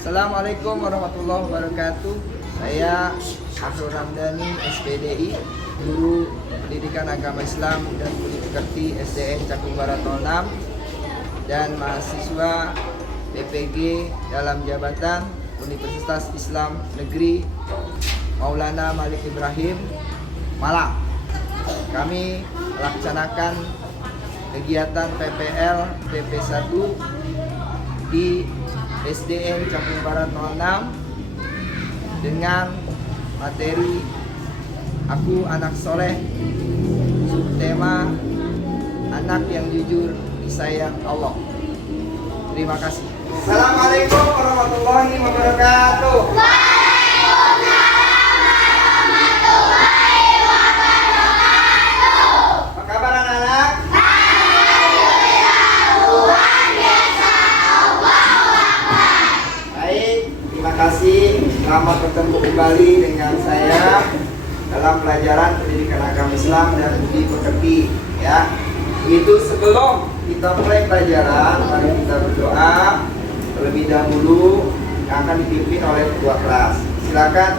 Assalamualaikum warahmatullahi wabarakatuh. Saya Afrul Ramdhani, SPDI, Guru Pendidikan Agama Islam dan Budi Pekerti SDN Cakung Barat 06 dan mahasiswa PPG dalam jabatan Universitas Islam Negeri Maulana Malik Ibrahim, Malang. Kami melaksanakan kegiatan PPL PP1 di SDN Cakung Barat 06 dengan materi Aku Anak Soleh, subtema anak yang jujur disayang Allah. Terima kasih. Assalamualaikum warahmatullahi wabarakatuh. Apa kabar anak-anak? Terima kasih, selamat bertemu kembali dengan saya dalam pelajaran pendidikan agama Islam dan budi pekerti. Ya, itu sebelum kita mulai pelajaran, mari kita berdoa terlebih dahulu yang akan dipimpin oleh ketua kelas. Silakan.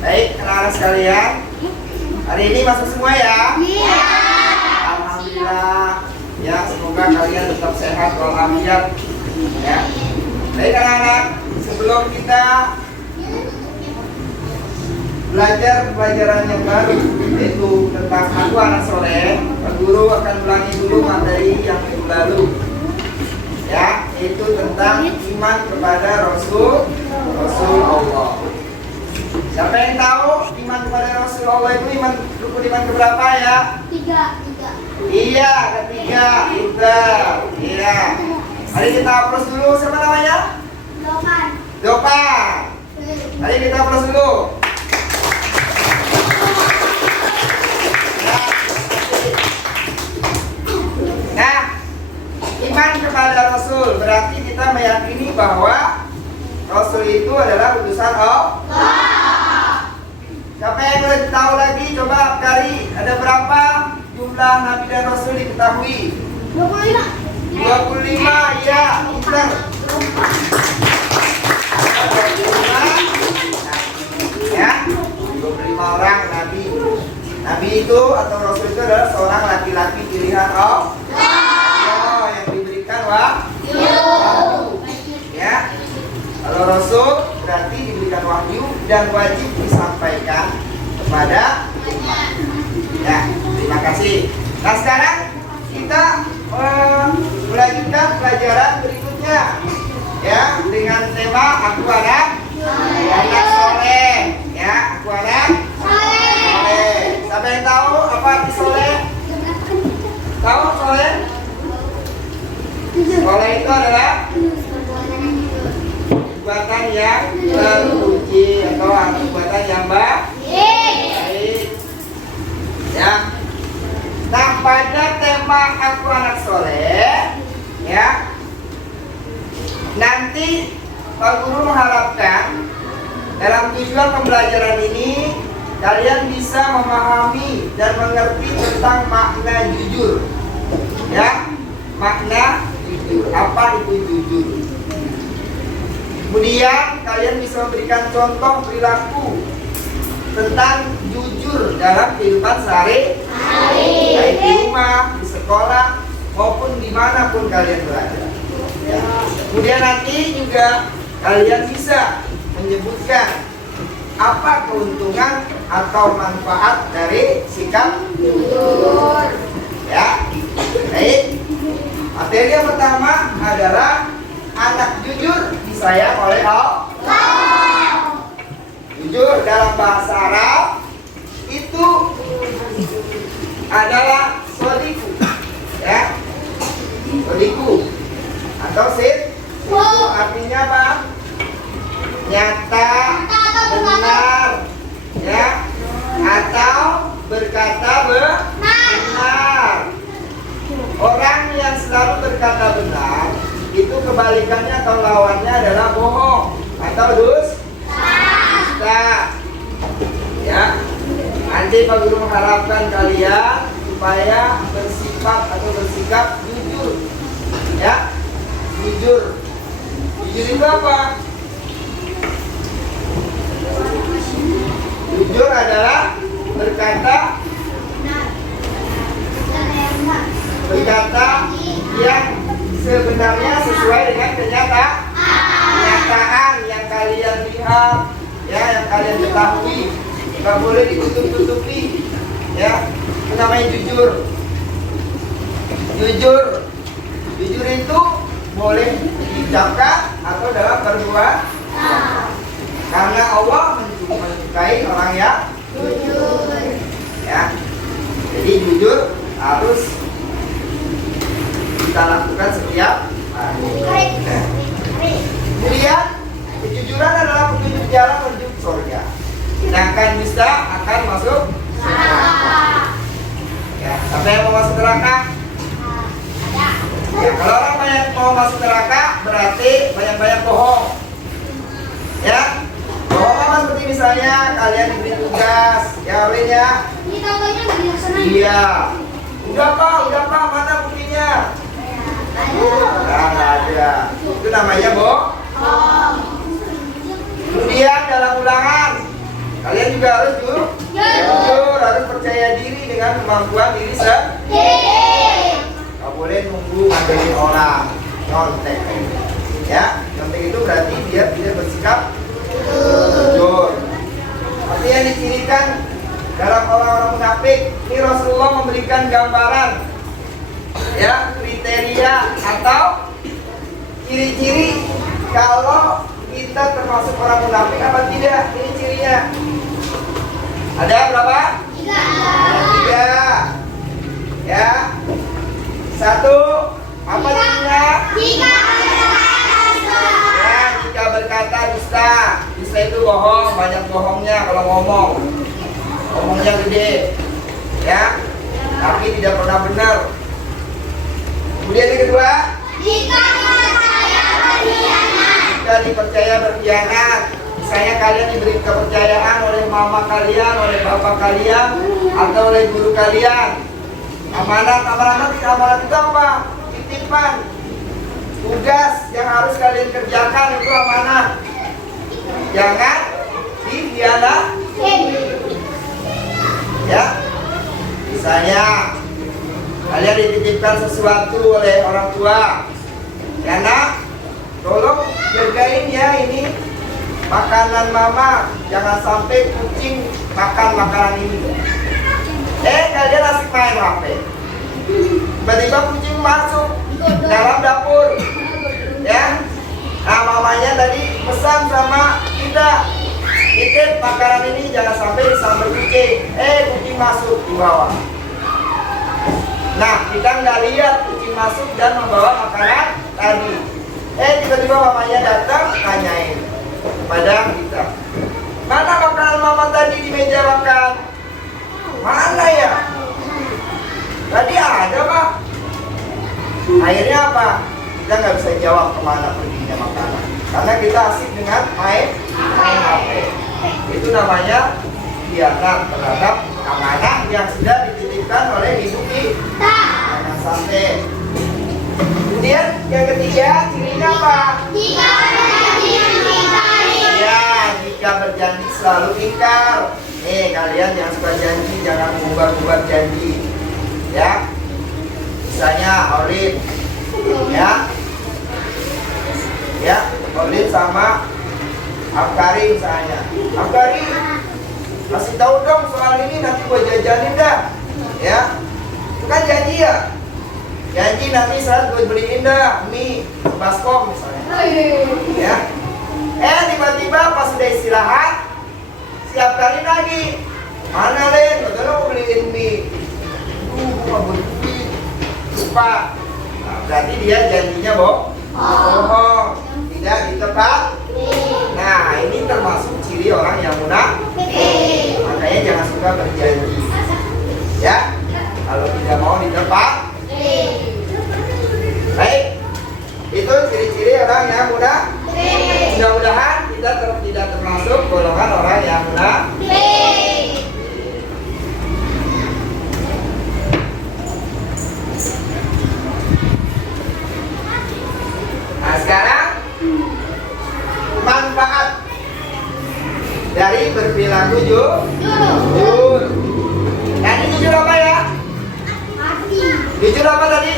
Baik, anak-anak sekalian, hari ini masuk semua ya? Iya. Alhamdulillah. Ya, semoga kalian tetap sehat walafiat. Ya. Baik anak-anak, sebelum kita belajar pelajaran yang baru, yaitu tentang Aku Anak Soleh, Pak Guru akan ulangi dulu materi yang minggu lalu. Ya, itu tentang iman kepada Rasul Allah. Siapa yang tahu iman kepada Rasulullah itu rukun iman keberapa ya? Tiga. Iya, ketiga. Iya. Mari kita hapus dulu. Siapa namanya? Dopan. Mari kita hapus dulu. Nah, iman kepada Rasul berarti kita meyakini bahwa Rasul itu adalah utusan Allah. Siapa yang lebih tahu lagi? Coba kali ada berapa jumlah Nabi dan Rasul diketahui? 25. Ya, pintar. 25. Ya, 25 orang Nabi. Nabi itu atau Rasul itu adalah seorang laki-laki pilihan Allah yang diberikan wahyu. Ya. Kalau Rasul berarti diberikan wahyu dan wajib disampaikan kepada Ya, terima kasih. Nah sekarang kita melanjutkan pelajaran berikutnya, ya, dengan tema aku anak soleh. Ya, aku anak soleh. Siapa yang tahu apa arti soleh? Tahu soleh? Soleh itu adalah perbuatan yang terpuji atau perbuatan yang baik. Ya. Nah, pada tema aku anak soleh, ya, nanti Pak Guru mengharapkan dalam tujuan pembelajaran ini kalian bisa memahami dan mengerti tentang makna jujur. Ya, makna jujur. Apa itu jujur? Kemudian kalian bisa memberikan contoh perilaku tentang jujur dalam kehidupan sehari-hari, baik di rumah, di sekolah, maupun dimanapun kalian berada. Ya. Kemudian nanti juga kalian bisa menyebutkan apa keuntungan atau manfaat dari sikap jujur. Ya, baik. Materi yang pertama adalah anak jujur disayang oleh Allah. Jujur dalam bahasa Arab itu adalah sodiku, ya, sodiku atau sid. Artinya apa? Nyata, benar, ya, atau berkata benar. Orang yang selalu berkata benar itu kebalikannya atau lawannya adalah bohong atau dusta. Ya, nanti Pak Guru mengharapkan kalian supaya bersifat atau bersikap jujur. Ya, jujur. Jujur itu apa? Jujur adalah berkata yang sebenarnya sesuai dengan kenyataan yang kalian lihat, ya, yang kalian ketahui, nggak boleh ditutup-tutupi, ya, itu namanya jujur. Jujur itu boleh diucapkan atau dalam perbuatan, karena Allah menyukai orang yang jujur, ya. Jadi jujur harus kita lakukan setiap hari. Kemudian kejujuran adalah petunjuk jalan menuju surga. Sedangkan dusta akan masuk neraka. Ya, siapa yang mau masuk neraka? Ya, kalau orang banyak mau masuk neraka berarti banyak-banyak bohong. Ya, bohong seperti misalnya kalian diberi tugas, ya olehnya. Iya. Udah pak, mana buktinya? Nggak ada. Itu namanya bohong. Kemudian dalam ulangan kalian juga harus jujur, harus percaya diri dengan kemampuan diri sendiri. Nggak boleh nunggu ngajarin orang nyontek. Ya, nyontek itu berarti dia tidak bersikap jujur. Artinya yang dicirikan dalam orang-orang munafik, ini Rasulullah memberikan gambaran, ya, kriteria atau ciri-ciri kalau kita termasuk orang munafik apa tidak. Ini cirinya ada berapa? 3. Ya, 1, apa cirinya? Ya, jika berkata dusta. Dusta itu bohong, banyak bohongnya kalau ngomongnya gede, ya, tapi tidak pernah benar. Kemudian yang kedua, jika dipercaya berkhianat. Misalnya kalian diberi kepercayaan oleh mama kalian, oleh bapak kalian, atau oleh guru kalian. Amanat itu apa? Titipan. Tugas yang harus kalian kerjakan itu amanah. Jangan dikhianati. Ya, misalnya kalian dititipkan sesuatu oleh orang tua, ya nak, tolong jagain ya ini makanan mama, jangan sampai kucing makan makanan ini. main HP. Tiba-tiba kucing masuk dalam dapur. Ya. Nah, mamanya tadi pesan sama kita, titip makanan ini jangan sampai disambar kucing. Kucing masuk di bawah. Nah, kita nggak lihat kucing masuk dan membawa makanan tadi. Tiba-tiba mamanya datang tanyain kepada kita, mana makanan mama tadi di meja makan? Mana ya? Tadi ada, Pak. Akhirnya apa? Kita nggak bisa jawab kemana perginya makanan, karena kita asik dengan main HP. Itu namanya khianat terhadap amanah yang sudah dititipkan oleh ibu kita. Jangan sampai. Kemudian yang ketiga, cirinya apa? Jika berjanji mengingkari. Ya, jika berjanji selalu ingkar. Nih, kalian yang suka janji jangan mengubah-ubah janji. Ya, misalnya Olin, ya, Olin sama Afkari misalnya. Afkari, kasih tahu dong soal ini, nanti gue jajanin dah. Ya, itu kan janji ya. Janji nanti saat gue beliin dah mie baskom misalnya. Ya. Tiba-tiba pas udah istirahat, siap kali lagi. Mana Len? Betul mau beliin mie. Gue beli lupa. Nah, berarti dia janjinya bohong, tidak ditepati. Nah, ini termasuk ciri orang yang munafik. Makanya jangan suka berjanji. Ya, kalau tidak mau ditepati. Baik, itu ciri-ciri orang yang munafik. Mudah-mudahan kita tidak termasuk golongan orang yang munafik. Nah, sekarang manfaat dari berperilaku jujur. Tadi jujur apa ya? Jujur apa tadi?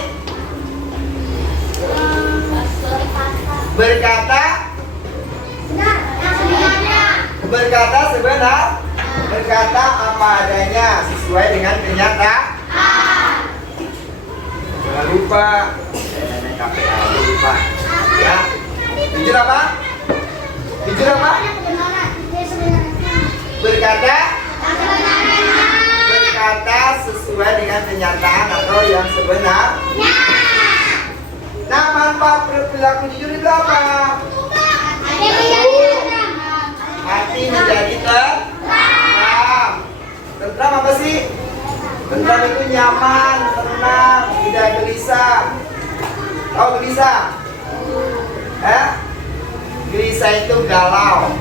Berkata sebenar, berkata apa adanya sesuai dengan kenyataan. Jangan lupa, KPA lupa. Ya, jujur apa? Jujur apa? Berkata sesuai dengan kenyataan atau yang sebenarnya. Nah, manfaat perilaku jujur itu apa? Hati menjadi tentram. Tentram apa sih? Tentram itu nyaman, tenang, tidak gelisah. Tahu gelisah? Gelisah itu galau.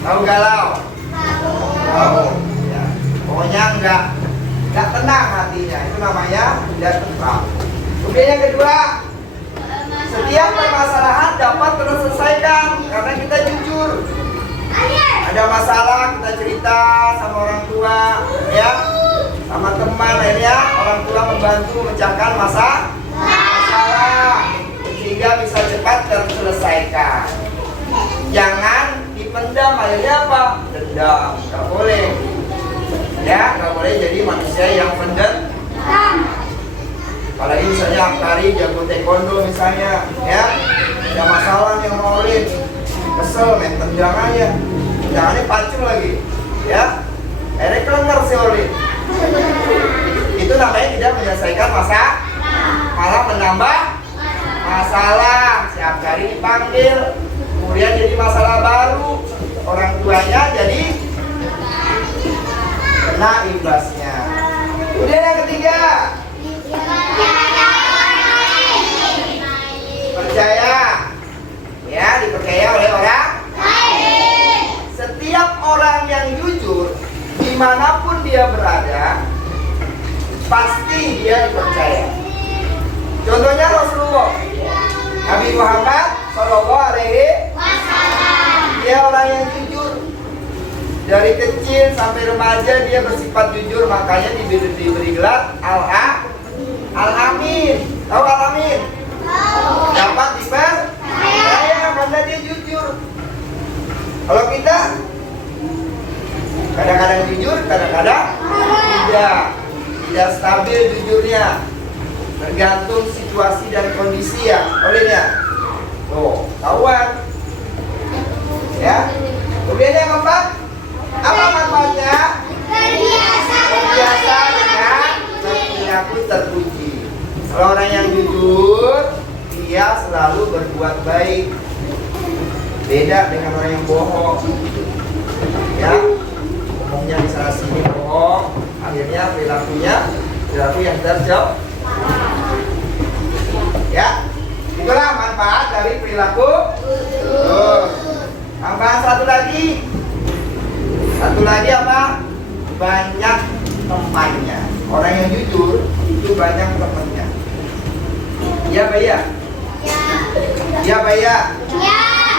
Tahu galau? Tahu. Ya. Pokoknya enggak tenang hatinya. Itu namanya tidak tentram. Kemudian yang kedua, setiap permasalahan dapat terselesaikan karena kita jujur. Ada masalah kita cerita sama orang tua, ya, sama teman, akhirnya orang tua membantu memecahkan masalah sehingga bisa cepat terselesaikan. Jangan dipendam, akhirnya apa? Dendam, nggak boleh. Ya, nggak boleh jadi manusia yang pendendam. Apalagi misalnya Afkari jago taekwondo misalnya, ya, ada masalah nih sama Olin, kesel, main tendang aja, jangannya pacung lagi, ya, akhirnya kelenger si Olin. Itu namanya tidak menyelesaikan masalah, malah menambah masalah. Si Afkari dipanggil, kemudian jadi masalah baru, orang tuanya jadi kena imbasnya. Kemudian yang ketiga, percaya, ya, dipercaya oleh orang lain. Setiap orang yang jujur dimanapun dia berada pasti dia dipercaya. Contohnya Rasulullah, Nabi Muhammad Shallallahu Alaihi Wasallam. Dia orang yang jujur. Dari kecil sampai remaja dia bersifat jujur, makanya diberi gelar Al-Amin. Tahu Al-Amin? Dapat dipercaya karena dia jujur. Kalau kita kadang-kadang jujur, kadang-kadang tidak tidak stabil jujurnya, tergantung situasi dan kondisi ya, olehnya. Tuh, kawan. Ya. Kemudian yang keempat, apa manfaatnya? Terbiasa dengan perilaku terpuji. Kalau orang yang jujur, dia selalu berbuat baik. Beda dengan orang yang bohong. Ya, ngomongnya di sana sini bohong, akhirnya perilaku yang terjauh. Ya, itulah manfaat dari perilaku. Manfaat satu lagi apa? Banyak temannya. Orang yang jujur itu banyak temannya. Ya, Pak ya? Ya, Pak ya?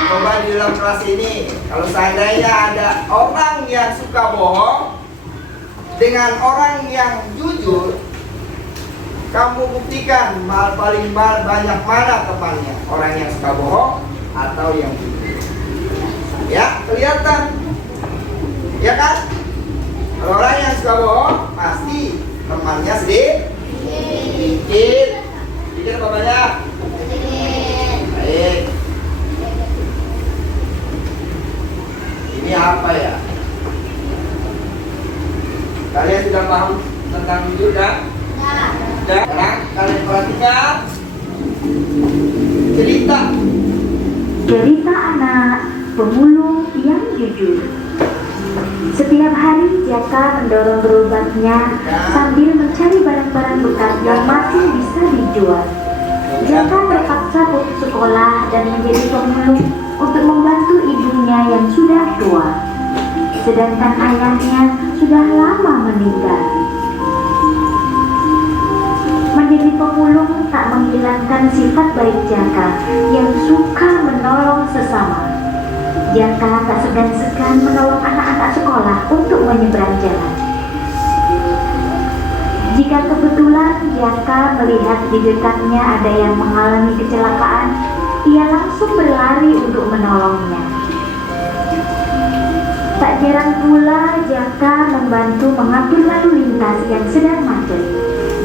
Coba di dalam kelas ini, kalau seandainya ada orang yang suka bohong dengan orang yang jujur, kamu buktikan paling banyak mana temannya, orang yang suka bohong atau yang jujur. Ya, kelihatan. Ya kan? Kalau orang yang suka bohong, pasti temannya sedikit. Sedikit apa banyak? Baik. Ini apa ya? Kalian sudah paham tentang jujur kan? Sekarang kalian perhatikan cerita anak pemulung yang jujur. Setiap hari Jaka mendorong gerobaknya sambil mencari barang-barang bekas yang masih bisa dijual. Jaka terpaksa putus sekolah dan menjadi pemulung untuk membantu ibunya yang sudah tua, sedangkan ayahnya sudah lama meninggal. Menjadi pemulung tak menghilangkan sifat baik Jaka yang suka menolong sesama. Jaka tak segan-segan menolong anak-anak sekolah untuk menyeberang jalan. Jika kebetulan Jaka melihat di dekatnya ada yang mengalami kecelakaan, ia langsung berlari untuk menolongnya. Tak jarang pula Jaka membantu mengatur lalu lintas yang sedang macet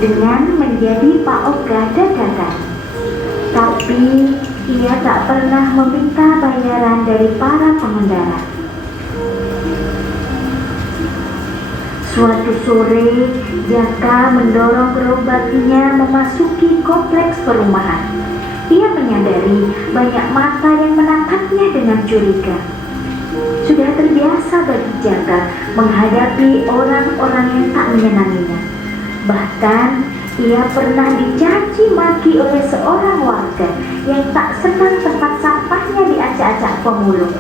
dengan menjadi Pak Ogah dadakan. Tapi ia tak pernah meminta bayaran dari para pengendara. Suatu sore, Jaka mendorong gerobaknya memasuki kompleks perumahan. Ia menyadari banyak mata yang menatapnya dengan curiga. Sudah terbiasa bagi Jaka menghadapi orang-orang yang tak menyenanginya. Bahkan ia pernah dicaci maki oleh seorang warga yang tak senang tempat sampahnya diacak-acak pemulung.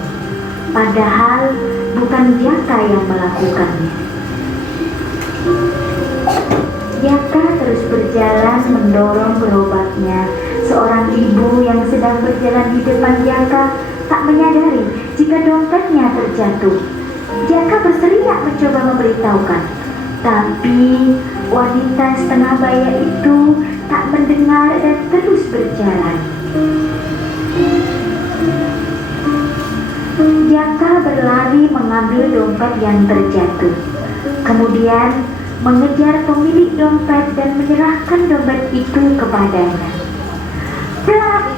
Padahal bukan Jaka yang melakukannya. Jaka terus berjalan mendorong gerobaknya. Seorang ibu yang sedang berjalan di depan Jaka tak menyadari jika dompetnya terjatuh. Jaka berteriak mencoba memberitahukan, tapi wanita setengah baya itu tak mendengar dan terus berjalan. Jaka berlari mengambil dompet yang terjatuh. Kemudian mengejar pemilik dompet dan menyerahkan dompet itu kepadanya.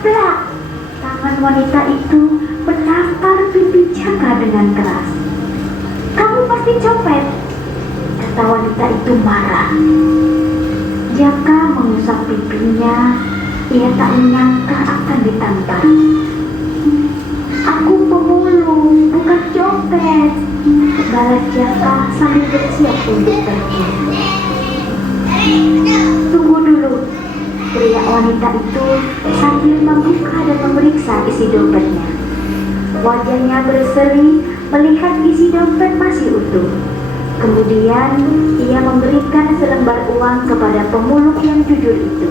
Plak! Tangan wanita itu menampar pipi Jaka dengan keras. "Kamu pasti copet," kata wanita itu marah. Jaka mengusap pipinya. Ia tak menyangka akan ditampar. "Aku pemulung, bukan copet," balas Jaka sambil bersiap untuk pergi. "Tunggu dulu," teriak wanita itu sambil membuka dan memeriksa isi dompetnya. Wajahnya berseri melihat isi dompet masih utuh. Kemudian ia memberikan selembar uang kepada pemulung yang jujur itu.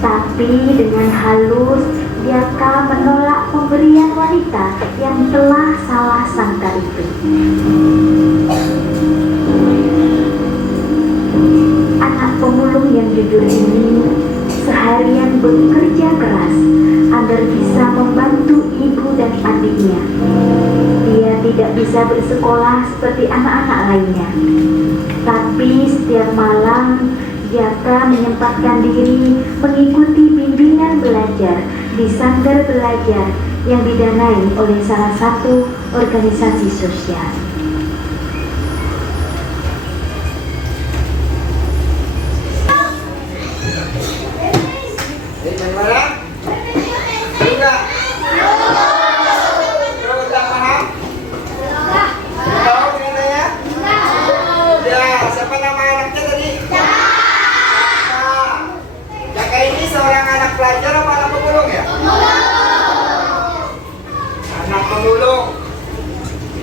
Tapi dengan halus Jaka menolak pemberian wanita yang telah salah sangka itu. Anak pemulung yang jujur ini seharian bekerja keras agar bisa membantu ibu dan adiknya. Dia tidak bisa bersekolah seperti anak-anak lainnya. Tapi setiap malam, Jaka menyempatkan diri mengikuti bimbingan belajar di sanggar belajar yang didanai oleh salah satu organisasi sosial. Bagaimana? Enggak? Udah paham? Tahu nilainya? Ya, siapa nama anaknya tadi? Jaka ini seorang anak pelajar apa anak pemulung ya? Anak pemulung.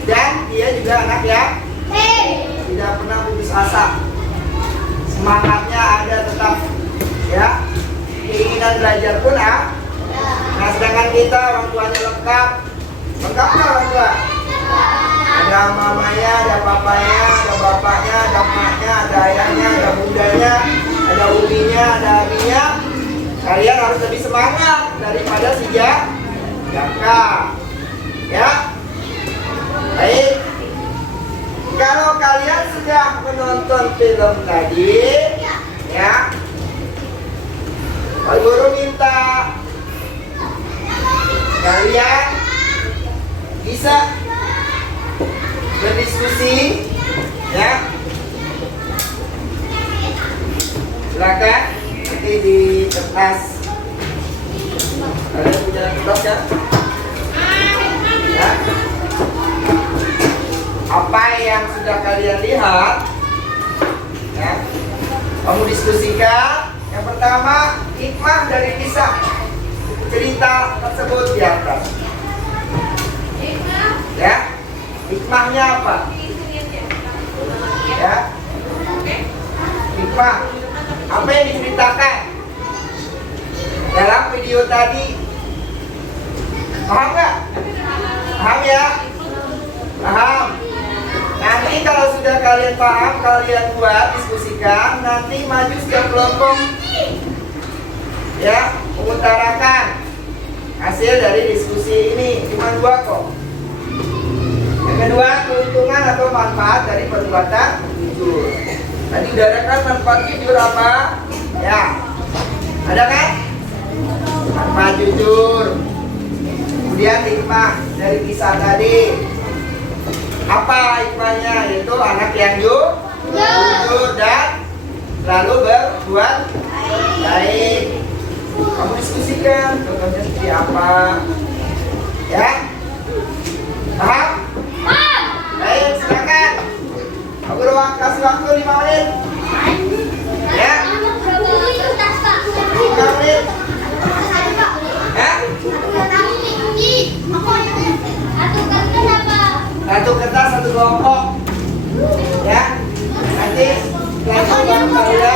Dan dia juga anak yang tidak pernah putus asa. Semangatnya ada tetap, ya. Keinginan belajar pun ada. Nah, sedangkan kita orang tuanya lengkap nggak orang tua? Ada mamanya, ada papanya, ada bapaknya, ada emaknya, ada ayahnya, ada bundanya, ada uminya, ada abinya. Kalian harus lebih semangat daripada si Jaka. Ya, baik. Kalau kalian sudah menonton film tadi, ya, Pak Guru minta kalian bisa berdiskusi, ya. Silakan nanti di kertas. Kalian punya kertas ya? Ya. Apa yang sudah kalian lihat, ya, kamu diskusikan. Yang pertama, hikmah dari kisah cerita tersebut di atas. Ya, hikmahnya apa? Ya, hikmah apa yang diceritakan dalam video tadi? Paham nggak? Paham ya? Paham. Nanti kalau sudah kalian paham, kalian buat, diskusikan. Nanti maju setiap kelompok, ya, mengutarakan hasil dari diskusi ini. Cuma 2 kok. Yang kedua, keuntungan atau manfaat dari perbuatan jujur. Tadi udah ada kan manfaat jujur apa? Ya, ada kan? Manfaat jujur. Kemudian hikmah dari kisah tadi. Apa hikmahnya? Yaitu anak yang jujur dan selalu berbuat baik. Kamu diskusikan contohnya seperti apa, ya? Paham? Baik, silakan. Aku kasih waktu 5 menit. Ya? 5 menit. Ya? Satu kertas, satu kelompok. Ya? Nanti kelompok kalian ya.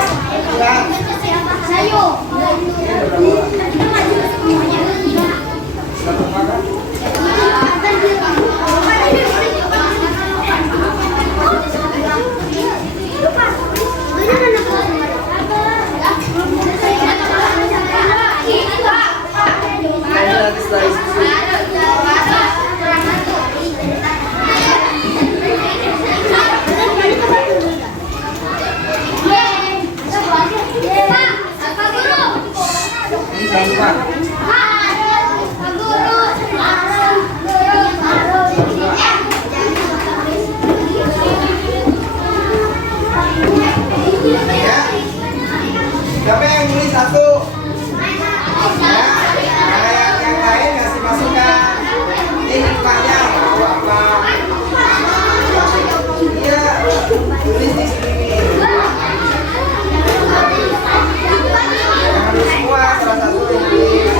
Siapa yang nulis satu? Ya, yang lain ngasih masukan. Ini hikmahnya apa? Iya, tulis di sini. Yang harus semua salah satu tulis.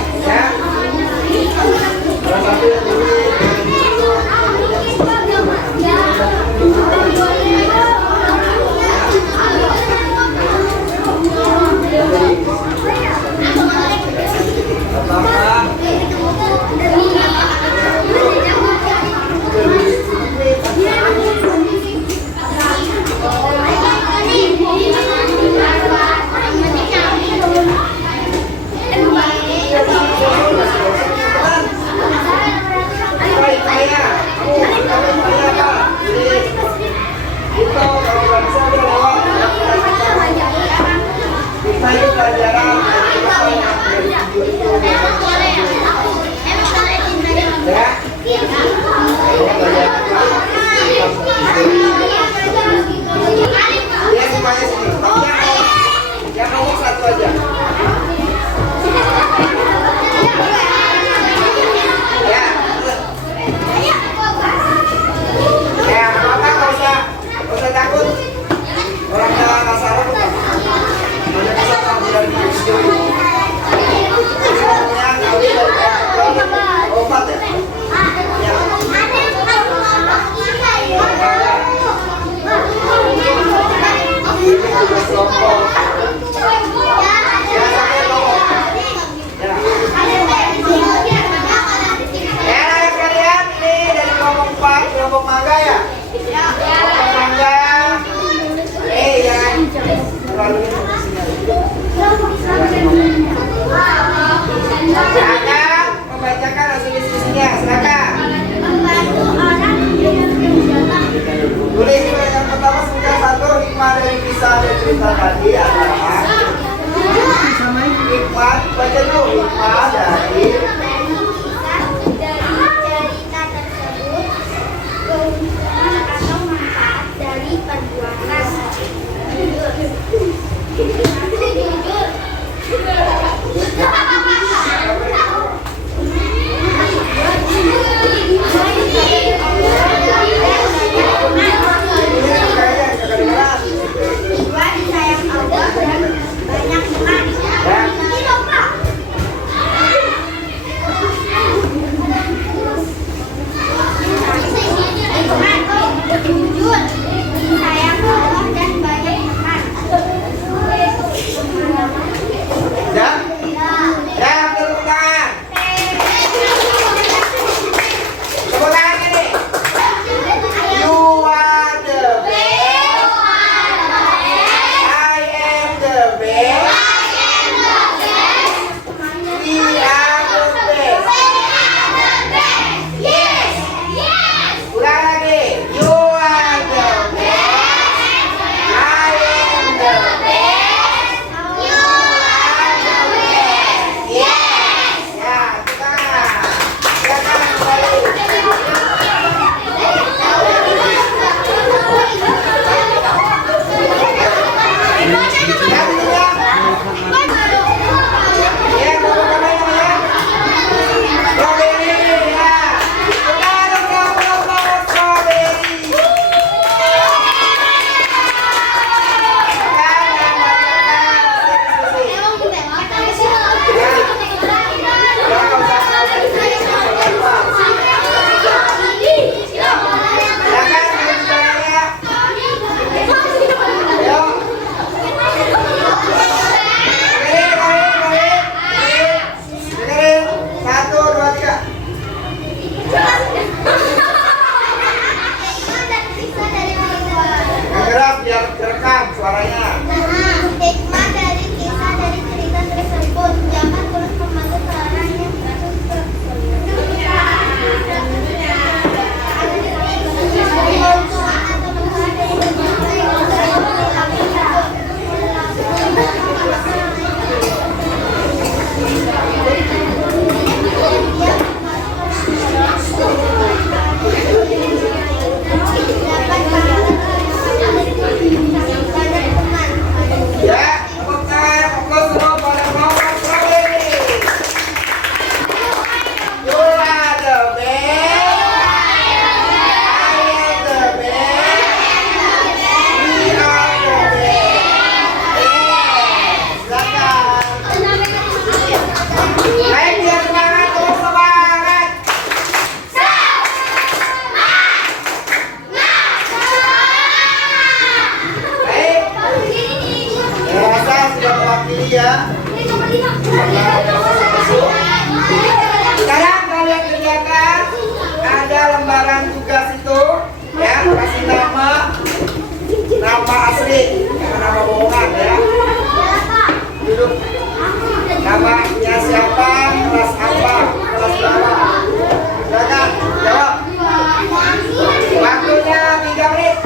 balungnya ke sini aja. Silakan membacakan hasil diskusinya, silakan. Tulis yang pertama sudah satu hikmah dari kisah dan cerita tadi adalah hikmah, baca dulu hikmah dari cerita tersebut, keuntungan atau manfaat dari perbuatan. Disayang Allah dan banyak teman. Jujur, disayang Allah dan banyak teman. ya, ya tepuk tangan. Tepuk tangan ini. You are the best. I am the best. We are the best. Ulang lagi. You are the best. I am the best. You are the best. Yes. Ya, kita. Silakan kembali. Ya, betul ya. Ya, tepuk tangan ya. Strawberry ya. Bukan strawberry. Satu, dua, tiga. Gerak biar direkam suaranya. Hikmah dari kisah dari cerita tersebut, jangan terus membantu orang yang Ya, tepuk tangan, fokus semua pada ngomong strawberry. You are the best. I am the best. We are the best. Yes. Silakan. Baik, biar semangat, terus semangat. Baik. Biasa sudah mewakili ya. Sekarang kalian kerjakan, ada lembaran tugas itu, ya, kasih nama asli, jangan nama bohongan ya. Duduk. Namanya siapa, kelas apa, kelas berapa. Silakan jawab. Waktunya 3 menit.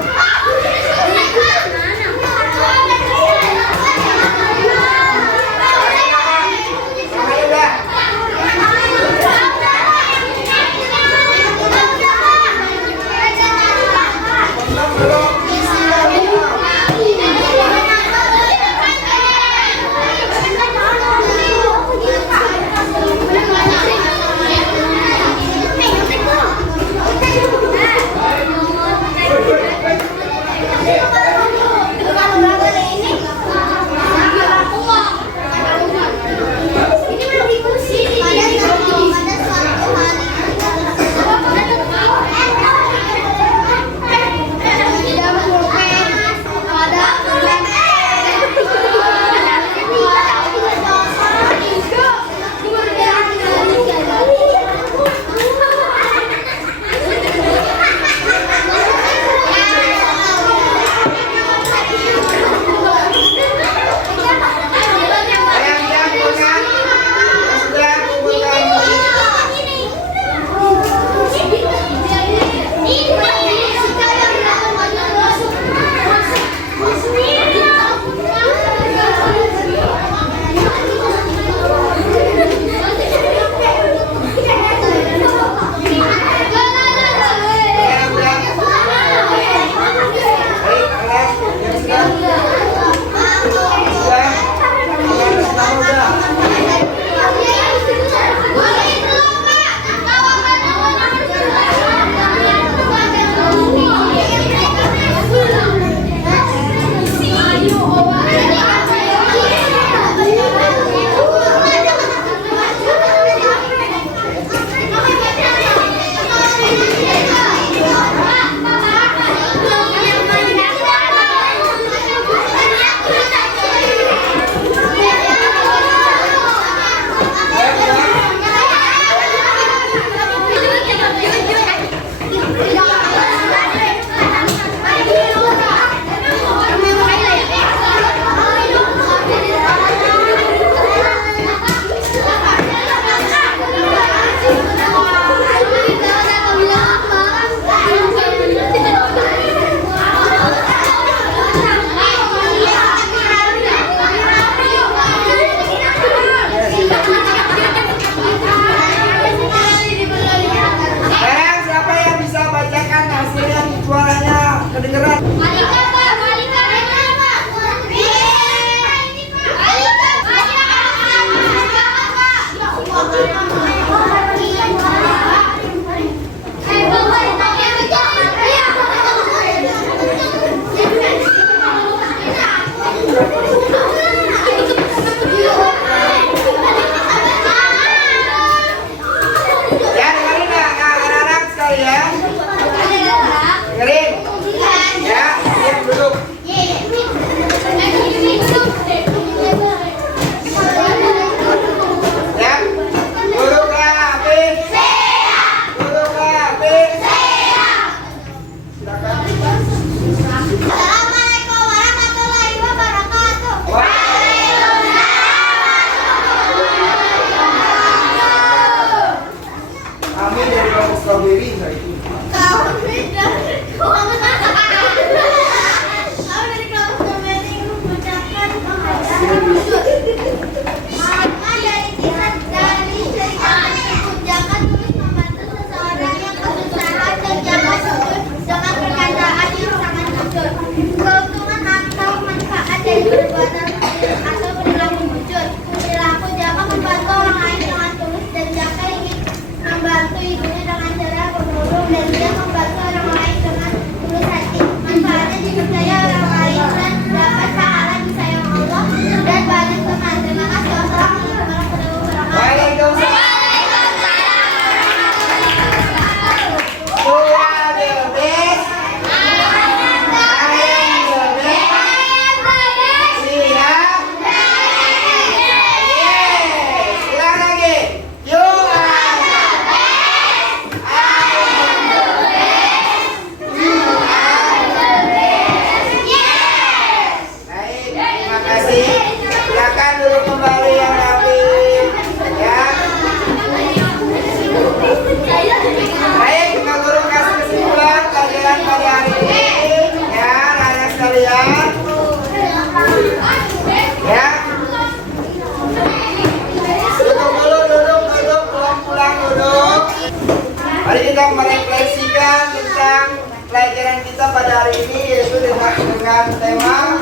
dengan tema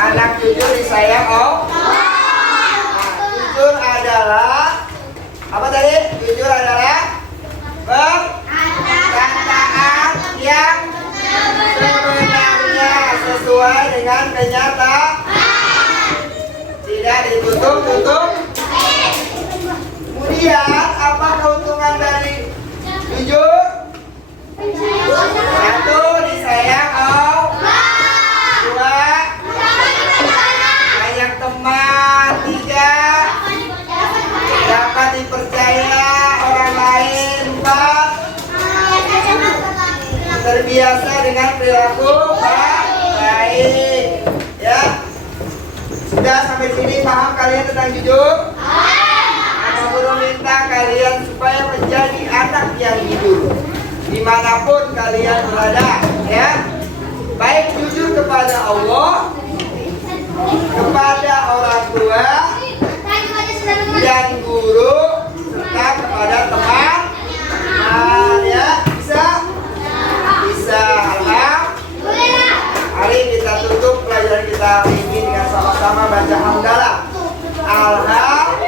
anak jujur disayang Allah. Nah, jujur adalah apa tadi? Jujur adalah perkataan yang sebenarnya sesuai dengan kenyataan, tidak ditutup-tutup. Kemudian apa keuntungan dari jujur? Satu, disayang Allah. Dua, banyak teman. Tiga, dapat dipercaya orang lain. Empat, terbiasa dengan perilaku baik. Ya, sudah sampai sini paham kalian tentang jujur? Maka guru minta kalian supaya menjadi anak yang jujur dimanapun kalian berada, ya. Baik jujur kepada Allah, kepada orang tua dan guru, serta kepada teman. Ya, bisa. Alhamdulillah. Mari kita tutup pelajaran kita hari ini dengan sama-sama baca hamdalah. Alhamdulillah.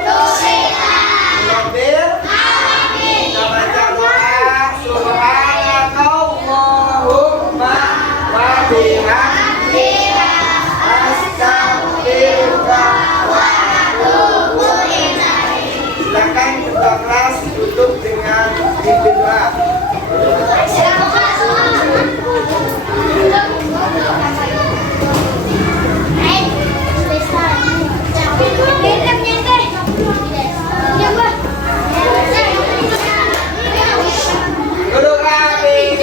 Kita baca doa subhanakallahumma wa bihamdika astaghfiruka wa atubu ilaik. Silakan ketua kelas tutup dengan zikir doa. Duduk rapi.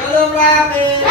Duduk rapi.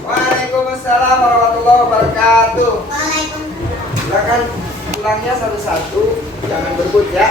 Waalaikumsalam warahmatullahi wabarakatuh. Silakan pulangnya satu-satu, jangan berebut ya.